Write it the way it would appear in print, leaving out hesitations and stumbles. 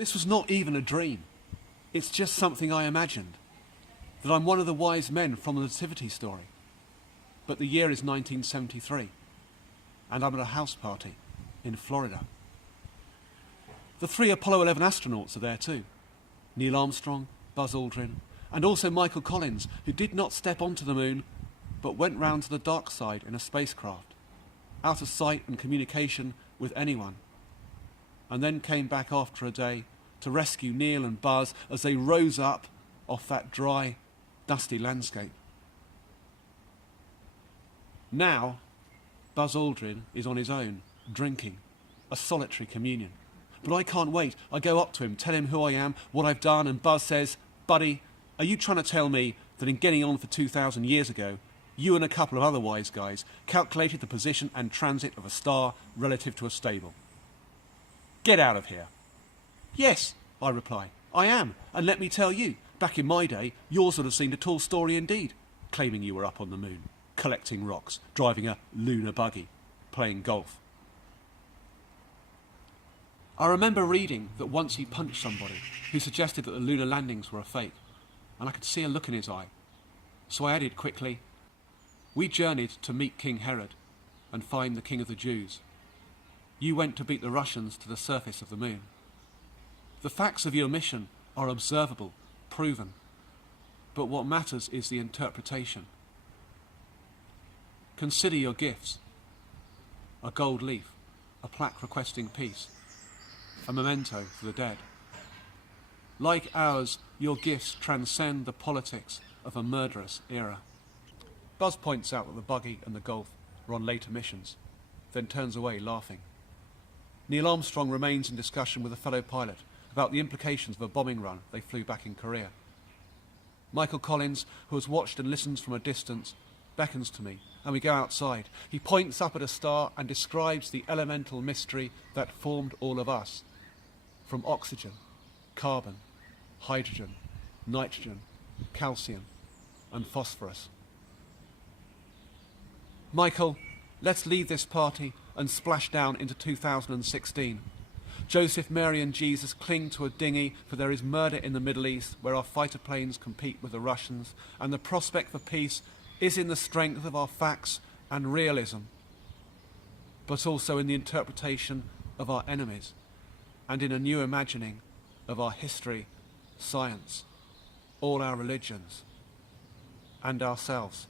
This was not even a dream. It's just something I imagined. That I'm one of the wise men from the Nativity story. But the year is 1973, and I'm at a house party in Florida. The 3 Apollo 11 astronauts are there too. Neil Armstrong, Buzz Aldrin, and also Michael Collins, who did not step onto the moon, but went round to the dark side in a spacecraft, out of sight and communication with anyone, and then came back after a day to rescue Neil and Buzz as they rose up off that dry, dusty landscape. Now, Buzz Aldrin is on his own, drinking, a solitary communion. But I can't wait. I go up to him, tell him who I am, what I've done, and Buzz says, "Buddy, are you trying to tell me that in getting on for 2,000 years ago, you and a couple of other wise guys calculated the position and transit of a star relative to a stable? Get out of here." "Yes," I reply, "I am, and let me tell you, back in my day, yours would have seemed a tall story indeed, claiming you were up on the moon, collecting rocks, driving a lunar buggy, playing golf." I remember reading that once he punched somebody who suggested that the lunar landings were a fake, and I could see a look in his eye. So I added quickly, "We journeyed to meet King Herod and find the King of the Jews. You went to beat the Russians to the surface of the moon. The facts of your mission are observable, proven, but what matters is the interpretation. Consider your gifts: a gold leaf, a plaque requesting peace, a memento for the dead. Like ours, your gifts transcend the politics of a murderous era." Buzz points out that the buggy and the golf are on later missions, then turns away laughing. Neil Armstrong remains in discussion with a fellow pilot about the implications of a bombing run they flew back in Korea. Michael Collins, who has watched and listens from a distance, beckons to me, and we go outside. He points up at a star and describes the elemental mystery that formed all of us, from oxygen, carbon, hydrogen, nitrogen, calcium, and phosphorus. "Michael, let's leave this party and splash down into 2016. Joseph, Mary and Jesus cling to a dinghy, for there is murder in the Middle East where our fighter planes compete with the Russians, and the prospect for peace is in the strength of our facts and realism, but also in the interpretation of our enemies, and in a new imagining of our history, science, all our religions, and ourselves."